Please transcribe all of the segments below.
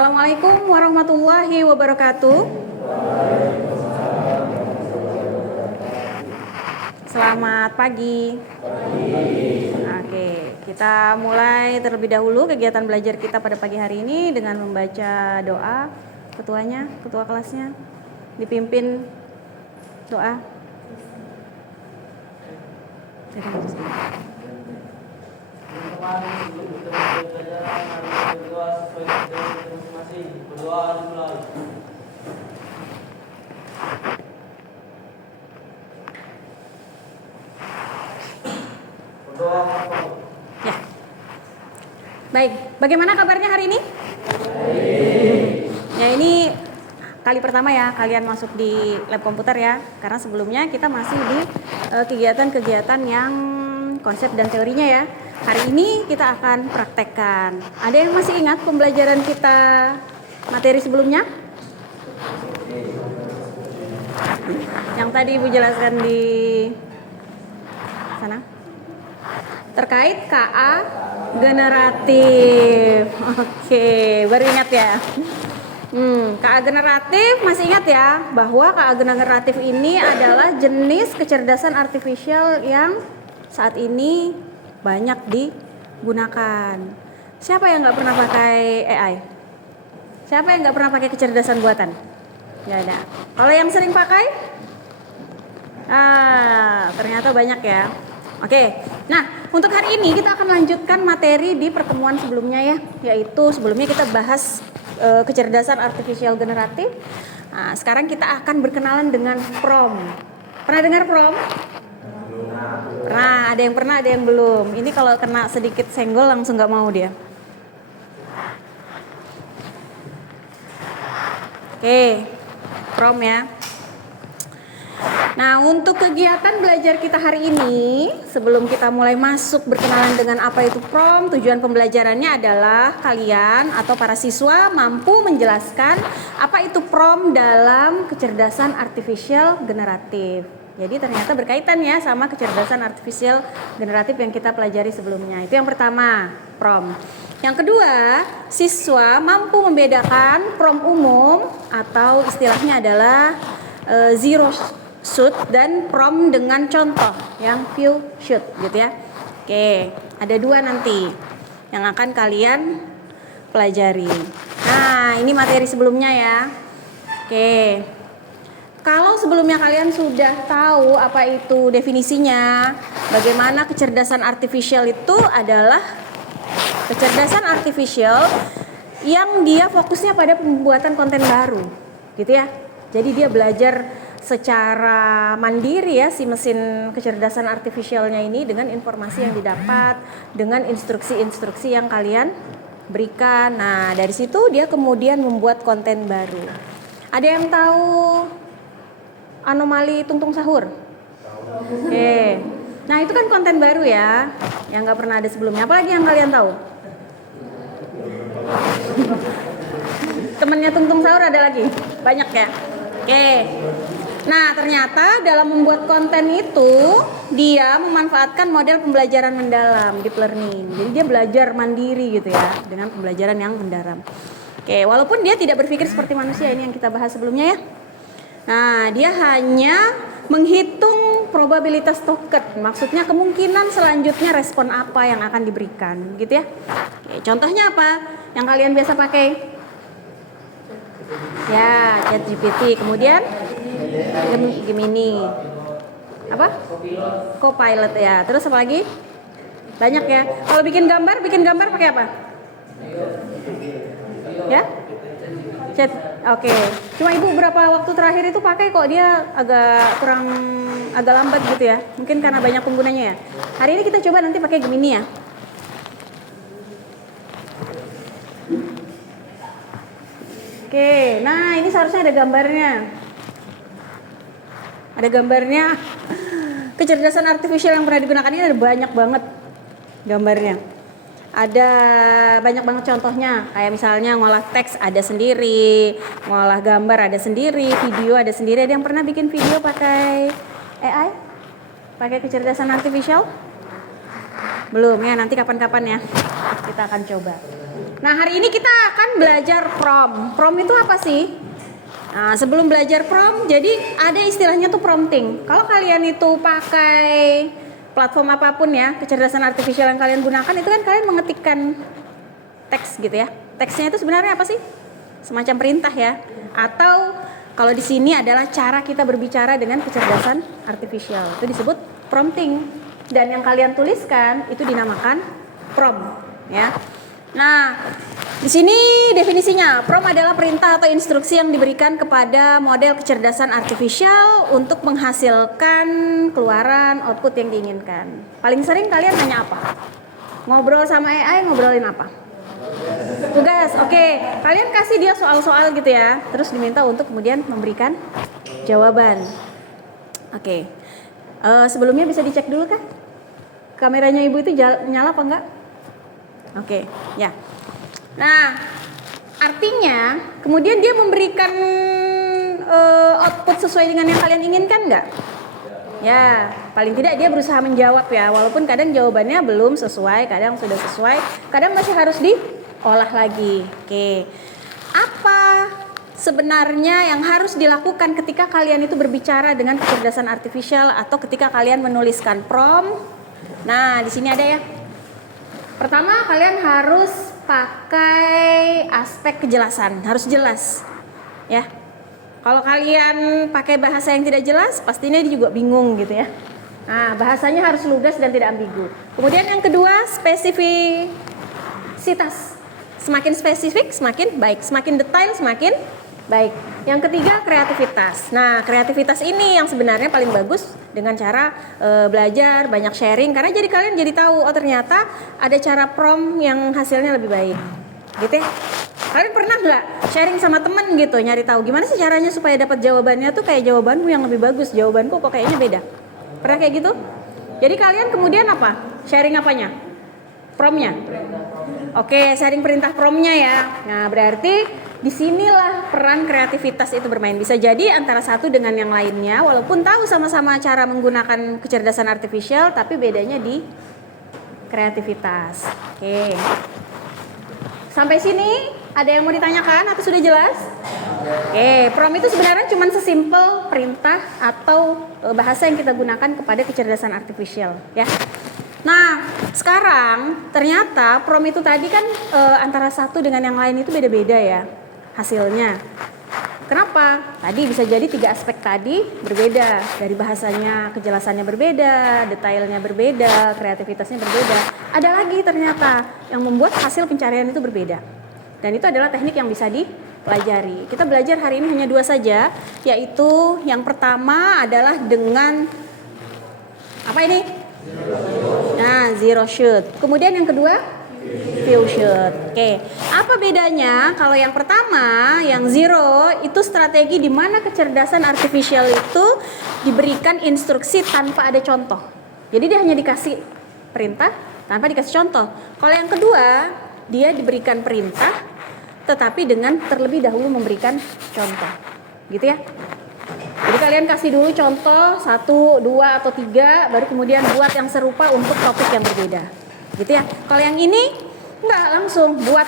Assalamualaikum warahmatullahi wabarakatuh. Selamat pagi. Oke, kita mulai terlebih dahulu kegiatan belajar kita pada pagi hari ini dengan membaca doa. Ketuanya, ketua kelasnya dipimpin doa. Ya. Baik, bagaimana kabarnya hari ini? Ya, ini kali pertama ya kalian masuk di lab komputer ya, karena sebelumnya kita masih di kegiatan-kegiatan yang konsep dan teorinya ya. Hari ini kita akan praktekkan. Ada yang masih ingat pembelajaran kita materi sebelumnya? Yang tadi Ibu jelaskan di sana? Terkait KA generatif. Oke, baru ingat ya? KA generatif masih ingat ya bahwa KA generatif ini adalah jenis kecerdasan artifisial yang saat ini banyak digunakan. Siapa yang nggak pernah pakai AI? Siapa yang nggak pernah pakai kecerdasan buatan? Ya ada. Kalau yang sering pakai? Ternyata banyak ya. Oke, nah untuk hari ini kita akan lanjutkan materi di pertemuan sebelumnya ya, yaitu sebelumnya kita bahas kecerdasan artifisial generatif. Nah, sekarang kita akan berkenalan dengan PROM. Pernah dengar PROM? Nah, ada yang pernah, ada yang belum. Ini kalau kena sedikit senggol langsung nggak mau dia. Oke, PROM ya. Nah, untuk kegiatan belajar kita hari ini, sebelum kita mulai masuk berkenalan dengan apa itu PROM, tujuan pembelajarannya adalah kalian atau para siswa mampu menjelaskan apa itu PROM dalam kecerdasan artifisial generatif. Jadi ternyata berkaitan ya sama kecerdasan artifisial generatif yang kita pelajari sebelumnya. Itu yang pertama, PROM. Yang kedua, siswa mampu membedakan PROM umum atau istilahnya adalah zero shoot dan PROM dengan contoh yang few shoot gitu ya. Oke, ada dua nanti yang akan kalian pelajari. Nah, ini materi sebelumnya ya. Oke. Kalau sebelumnya kalian sudah tahu apa itu definisinya, bagaimana kecerdasan artifisial itu adalah kecerdasan artifisial yang dia fokusnya pada pembuatan konten baru, gitu ya. Jadi dia belajar secara mandiri ya si mesin kecerdasan artifisialnya ini dengan informasi yang didapat, dengan instruksi-instruksi yang kalian berikan. Nah, dari situ dia kemudian membuat konten baru. Ada yang tahu anomali tungtung sahur? Oke. Nah, itu kan konten baru ya, yang nggak pernah ada sebelumnya. Apalagi yang kalian tahu? Temennya tungtung sahur ada lagi? Banyak ya? Oke. Nah, ternyata dalam membuat konten itu dia memanfaatkan model pembelajaran mendalam, deep learning. Jadi dia belajar mandiri gitu ya, dengan pembelajaran yang mendalam. Oke, walaupun dia tidak berpikir seperti manusia, ini yang kita bahas sebelumnya ya. Nah, dia hanya menghitung probabilitas token, maksudnya kemungkinan selanjutnya respon apa yang akan diberikan, gitu ya. Oke, contohnya apa yang kalian biasa pakai? Ya, ChatGPT. Kemudian Gemini. Apa? Copilot ya. Terus apa lagi? Banyak ya. Kalau bikin gambar pakai apa? Ya? Chat. Oke. Cuma Ibu berapa waktu terakhir itu pakai kok dia agak lambat gitu ya. Mungkin karena banyak penggunanya ya. Hari ini kita coba nanti pakai Gemini ya. Oke, nah ini seharusnya ada gambarnya. Ada gambarnya. Kecerdasan artifisial yang pernah digunakan ini ada banyak banget gambarnya. Ada banyak banget contohnya. Kayak misalnya ngolah teks ada sendiri, ngolah gambar ada sendiri, video ada sendiri. Ada yang pernah bikin video pakai AI? Pakai kecerdasan artifisial? Belum ya, nanti kapan-kapan ya. Kita akan coba. Nah, hari ini kita akan belajar prom. Prom itu apa sih? Nah, sebelum belajar prom, jadi ada istilahnya tuh prompting. Kalau kalian itu pakai platform apapun ya, kecerdasan artifisial yang kalian gunakan, itu kan kalian mengetikkan teks gitu ya. Teksnya itu sebenarnya apa sih? Semacam perintah ya. Atau kalau di sini adalah cara kita berbicara dengan kecerdasan artifisial. Itu disebut prompting. Dan yang kalian tuliskan itu dinamakan prompt ya. Nah, di sini definisinya, prompt adalah perintah atau instruksi yang diberikan kepada model kecerdasan artifisial untuk menghasilkan keluaran output yang diinginkan. Paling sering kalian nanya apa? Ngobrol sama AI, ngobrolin apa? Tugas, oke. Kalian kasih dia soal-soal gitu ya, terus diminta untuk kemudian memberikan jawaban. Oke. Sebelumnya bisa dicek dulu kan? Kameranya ibu itu nyala apa enggak? Oke, ya. Nah, artinya kemudian dia memberikan output sesuai dengan yang kalian inginkan nggak? Ya, paling tidak dia berusaha menjawab ya, walaupun kadang jawabannya belum sesuai, kadang sudah sesuai, kadang masih harus diolah lagi. Oke, apa sebenarnya yang harus dilakukan ketika kalian itu berbicara dengan kecerdasan artifisial atau ketika kalian menuliskan prompt? Nah, di sini ada ya. Pertama, kalian harus pakai aspek kejelasan, harus jelas, ya. Kalau kalian pakai bahasa yang tidak jelas, pastinya dia juga bingung gitu ya. Nah, bahasanya harus lugas dan tidak ambigu. Kemudian yang kedua, spesifisitas. Semakin spesifik, semakin baik. Semakin detail, semakin baik. Yang ketiga, kreativitas. Nah, kreativitas ini yang sebenarnya paling bagus dengan cara belajar, banyak sharing. Karena jadi kalian jadi tahu, oh ternyata ada cara prompt yang hasilnya lebih baik. Gitu ya. Kalian pernah nggak sharing sama temen gitu, nyari tahu gimana sih caranya supaya dapat jawabannya tuh kayak jawabanmu yang lebih bagus, jawabanku kok kayaknya beda. Pernah kayak gitu? Jadi kalian kemudian apa? Sharing apanya? Promptnya. Oke, sharing perintah promptnya ya. Nah, berarti disinilah peran kreativitas itu bermain. Bisa jadi antara satu dengan yang lainnya, walaupun tahu sama-sama cara menggunakan kecerdasan artifisial, tapi bedanya di kreativitas. Oke. Sampai sini ada yang mau ditanyakan atau sudah jelas? Oke, prompt itu sebenarnya cuma sesimpel perintah atau bahasa yang kita gunakan kepada kecerdasan artifisial, ya. Nah, sekarang ternyata prompt itu tadi kan antara satu dengan yang lain itu beda-beda ya hasilnya. Kenapa? Tadi bisa jadi 3 aspek tadi berbeda, dari bahasanya, kejelasannya berbeda, detailnya berbeda, kreativitasnya berbeda. Ada lagi ternyata yang membuat hasil pencarian itu berbeda. Dan itu adalah teknik yang bisa dipelajari. Kita belajar hari ini hanya 2 saja, yaitu yang pertama adalah dengan apa ini? Nah, zero shoot. Kemudian yang kedua, few shoot. Oke. Apa bedanya? Kalau yang pertama, yang zero itu strategi di mana kecerdasan artifisial itu diberikan instruksi tanpa ada contoh. Jadi dia hanya dikasih perintah tanpa dikasih contoh. Kalau yang kedua, dia diberikan perintah tetapi dengan terlebih dahulu memberikan contoh. Gitu ya. Jadi kalian kasih dulu contoh 1, 2, atau 3, baru kemudian buat yang serupa untuk topik yang berbeda. Gitu ya. Kalau yang ini enggak, langsung buat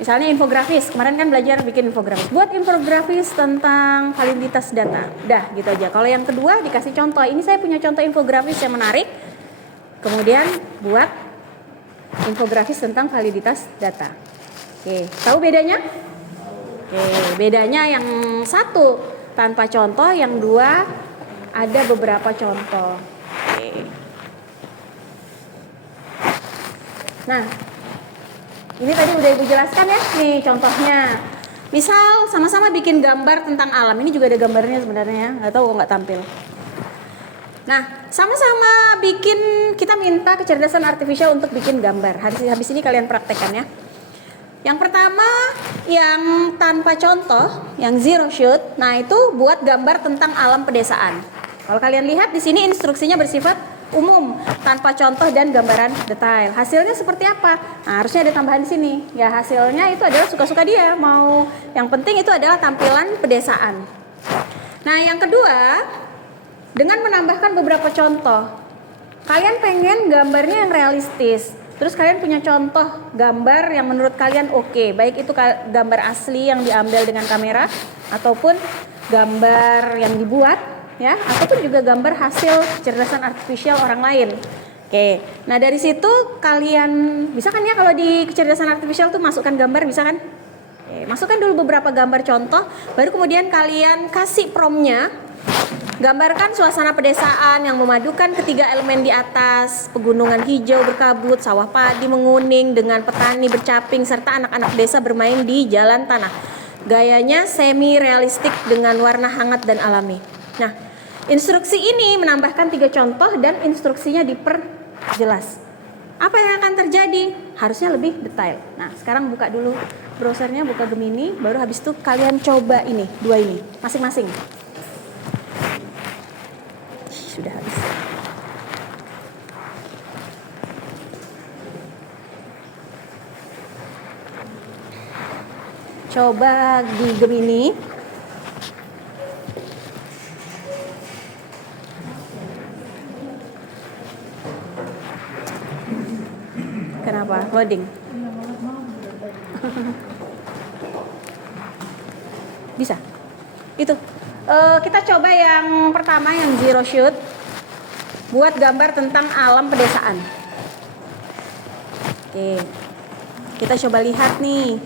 misalnya infografis. Kemarin kan belajar bikin infografis. Buat infografis tentang validitas data. Dah, gitu aja. Kalau yang kedua dikasih contoh. Ini saya punya contoh infografis yang menarik. Kemudian buat infografis tentang validitas data. Oke, tahu bedanya? Oke, bedanya yang satu tanpa contoh, yang dua ada beberapa contoh. Oke. Nah, ini tadi udah Ibu jelaskan ya, nih contohnya. Misal sama-sama bikin gambar tentang alam. Ini juga ada gambarnya sebenarnya, nggak tahu kok nggak tampil. Nah, sama-sama bikin, kita minta kecerdasan artifisial untuk bikin gambar. Habis ini kalian praktekkan ya. Yang pertama, yang tanpa contoh, yang zero shoot. Nah, itu buat gambar tentang alam pedesaan. Kalau kalian lihat di sini instruksinya bersifat umum, tanpa contoh dan gambaran detail. Hasilnya seperti apa? Nah, harusnya ada tambahan di sini. Ya, hasilnya itu adalah suka-suka dia. Mau yang penting itu adalah tampilan pedesaan. Nah, yang kedua, dengan menambahkan beberapa contoh. Kalian pengen gambarnya yang realistis. Terus kalian punya contoh gambar yang menurut kalian oke, baik itu gambar asli yang diambil dengan kamera ataupun gambar yang dibuat ya, ataupun juga gambar hasil kecerdasan artifisial orang lain. Oke. Nah, dari situ kalian bisa kan ya kalau di kecerdasan artifisial tuh masukkan gambar, bisa kan? Oke, masukkan dulu beberapa gambar contoh, baru kemudian kalian kasih promptnya. Gambarkan suasana pedesaan yang memadukan ketiga elemen di atas, pegunungan hijau berkabut, sawah padi menguning dengan petani bercaping serta anak-anak desa bermain di jalan tanah. Gayanya semi realistik dengan warna hangat dan alami. Nah, instruksi ini menambahkan 3 contoh dan instruksinya diperjelas. Apa yang akan terjadi? Harusnya lebih detail. Nah, sekarang buka dulu browsernya, buka Gemini, baru habis itu kalian coba ini, 2 ini, masing-masing. Sudah habis. Coba di Gemini. Kenapa? Loading. Bisa. Itu. Kita coba yang pertama, yang zero shoot. Buat gambar tentang alam pedesaan. Oke. Kita coba lihat nih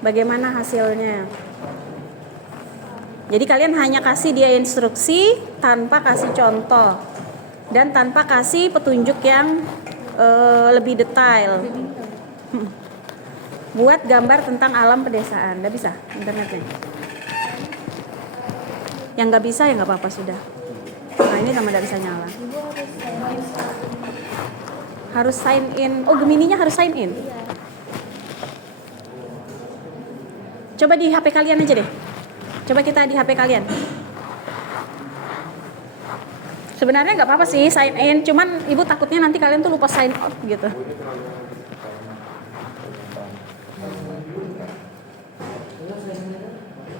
bagaimana hasilnya. Jadi kalian hanya kasih dia instruksi tanpa kasih contoh dan tanpa kasih petunjuk yang lebih detail. Buat gambar tentang alam pedesaan. Nggak bisa internetnya? Yang nggak bisa ya nggak apa-apa sudah. Nah, ini nama nggak bisa nyala. Harus sign in. Oh, Gemininya harus sign in. Coba di HP kalian aja deh. Coba kita di HP kalian. Sebenarnya nggak apa-apa sih sign in, cuman ibu takutnya nanti kalian tuh lupa sign out gitu.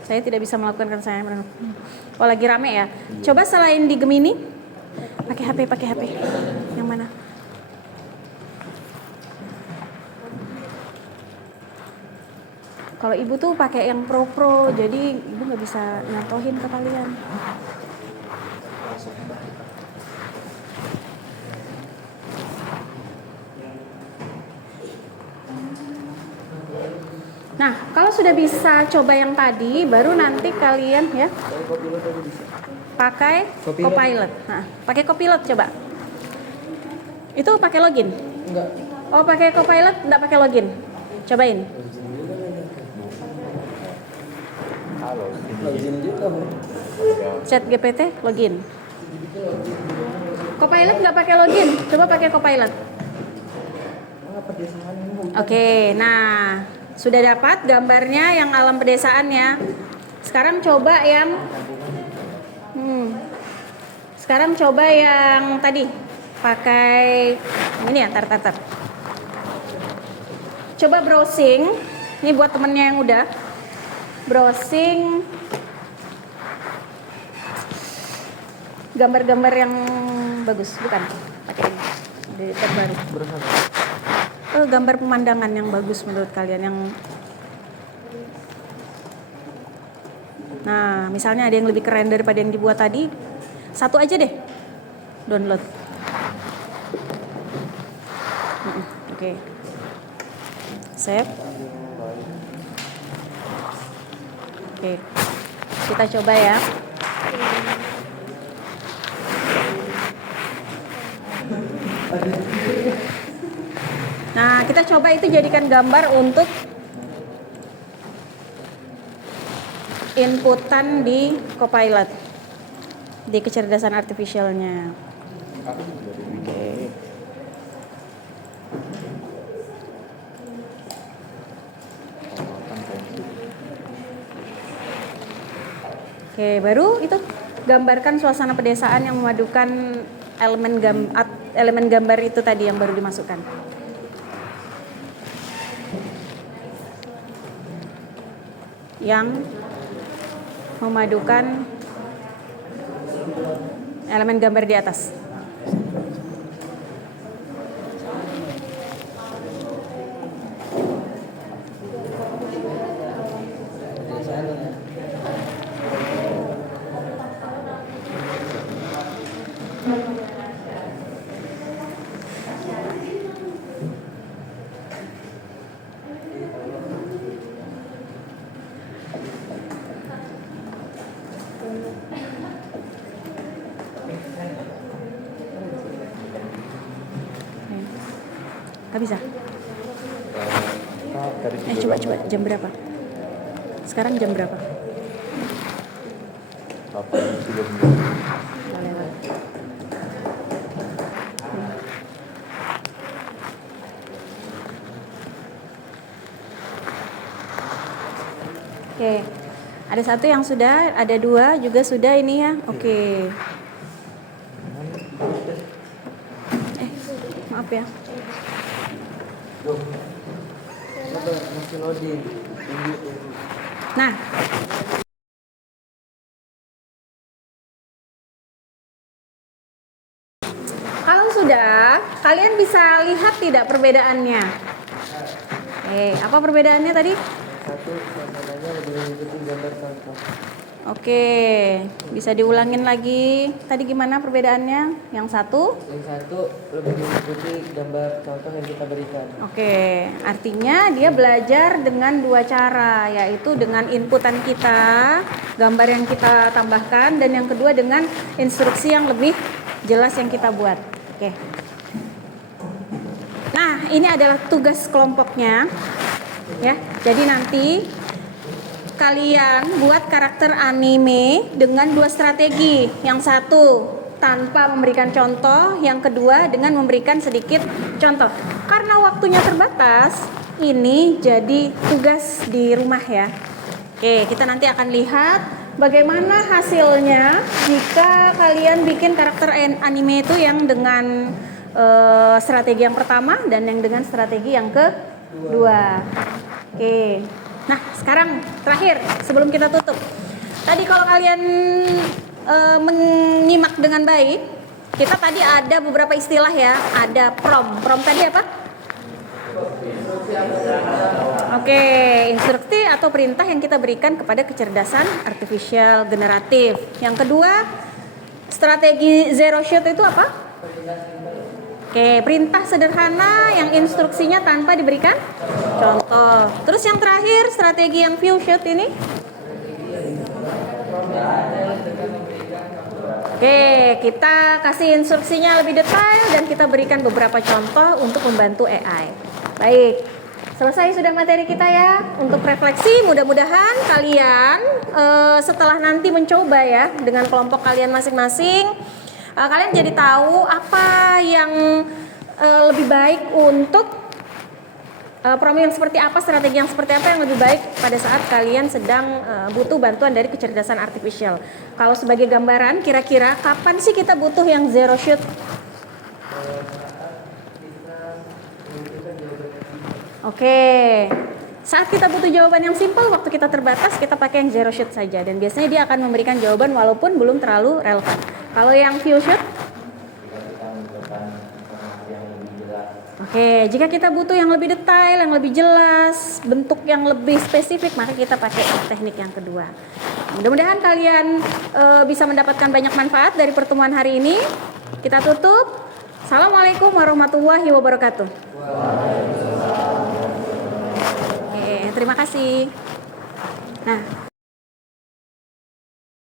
Saya tidak bisa melakukan saya. Oh, lagi rame ya. Coba selain di Gemini, pakai HP. Yang mana? Kalau ibu tuh pakai yang pro, jadi ibu nggak bisa nyontohin ke kalian. Nah, kalau sudah bisa coba yang tadi, baru nanti kalian ya pakai Copilot. Nah, pakai Copilot coba. Itu pakai login? Enggak. Oh, pakai Copilot enggak pakai login? Cobain. Login juga. Chat GPT login. Copilot nggak pakai login? Coba pakai Copilot. Oke, nah sudah dapat gambarnya yang alam pedesaannya. Sekarang coba yang sekarang coba yang tadi pakai ini ya, tar. Coba browsing. Ini buat temennya yang udah browsing gambar-gambar yang bagus, bukan? Pakai ini terbaru. Gambar pemandangan yang bagus menurut kalian yang. Nah, misalnya ada yang lebih keren daripada yang dibuat tadi, satu aja deh download. Oke. Save. Oke. Kita coba ya. Nah, kita coba itu jadikan gambar untuk inputan di Copilot, di kecerdasan artifisialnya. Oke, baru itu gambarkan suasana pedesaan yang memadukan elemen gambar itu tadi yang baru dimasukkan. Yang memadukan elemen gambar di atas. Nggak bisa? Tadi Coba jam berapa? Sekarang jam berapa? 8.30. Boleh lah. Oke, ada satu yang sudah, ada dua juga sudah ini ya. Oke. Maaf ya. Masih loading. Nah, kalau sudah, kalian bisa lihat tidak perbedaannya? Apa perbedaannya tadi? Satu, suasananya lebih mengikuti gambar contoh. Oke, bisa diulangin lagi. Tadi gimana perbedaannya? Yang satu? Yang satu lebih mengikuti gambar contoh yang kita berikan. Oke, artinya dia belajar dengan dua cara, yaitu dengan inputan kita, gambar yang kita tambahkan, dan yang kedua dengan instruksi yang lebih jelas yang kita buat. Oke. Nah, ini adalah tugas kelompoknya. Ya, jadi nanti kalian buat karakter anime dengan dua strategi. Yang satu tanpa memberikan contoh, yang kedua dengan memberikan sedikit contoh. Karena waktunya terbatas, ini jadi tugas di rumah ya. Oke, kita nanti akan lihat bagaimana hasilnya jika kalian bikin karakter anime itu yang dengan strategi yang pertama dan yang dengan strategi yang kedua. Oke. Nah, sekarang terakhir sebelum kita tutup. Tadi kalau kalian menyimak dengan baik, kita tadi ada beberapa istilah ya. Ada prom. Prom tadi apa? Oke, instruksi atau perintah yang kita berikan kepada kecerdasan artificial generatif. Yang kedua, strategi zero shoot itu apa? Oke, perintah sederhana yang instruksinya tanpa diberikan contoh. Terus yang terakhir, strategi yang few shot ini. Oke, kita kasih instruksinya lebih detail dan kita berikan beberapa contoh untuk membantu AI. Baik, selesai sudah materi kita ya. Untuk refleksi, mudah-mudahan kalian setelah nanti mencoba ya dengan kelompok kalian masing-masing, kalian jadi tahu apa yang lebih baik untuk prom yang seperti apa, strategi yang seperti apa yang lebih baik pada saat kalian sedang butuh bantuan dari kecerdasan artificial. Kalau sebagai gambaran, kira-kira kapan sih kita butuh yang zero shoot? Oke, saat kita butuh jawaban yang simpel, waktu kita terbatas, kita pakai yang zero shoot saja. Dan biasanya dia akan memberikan jawaban walaupun belum terlalu relevan. Kalau yang few shoot? Oke, jika kita butuh yang lebih detail, yang lebih jelas, bentuk yang lebih spesifik, maka kita pakai teknik yang kedua. Mudah-mudahan kalian bisa mendapatkan banyak manfaat dari pertemuan hari ini. Kita tutup. Assalamualaikum warahmatullahi wabarakatuh. Oke, terima kasih. Nah.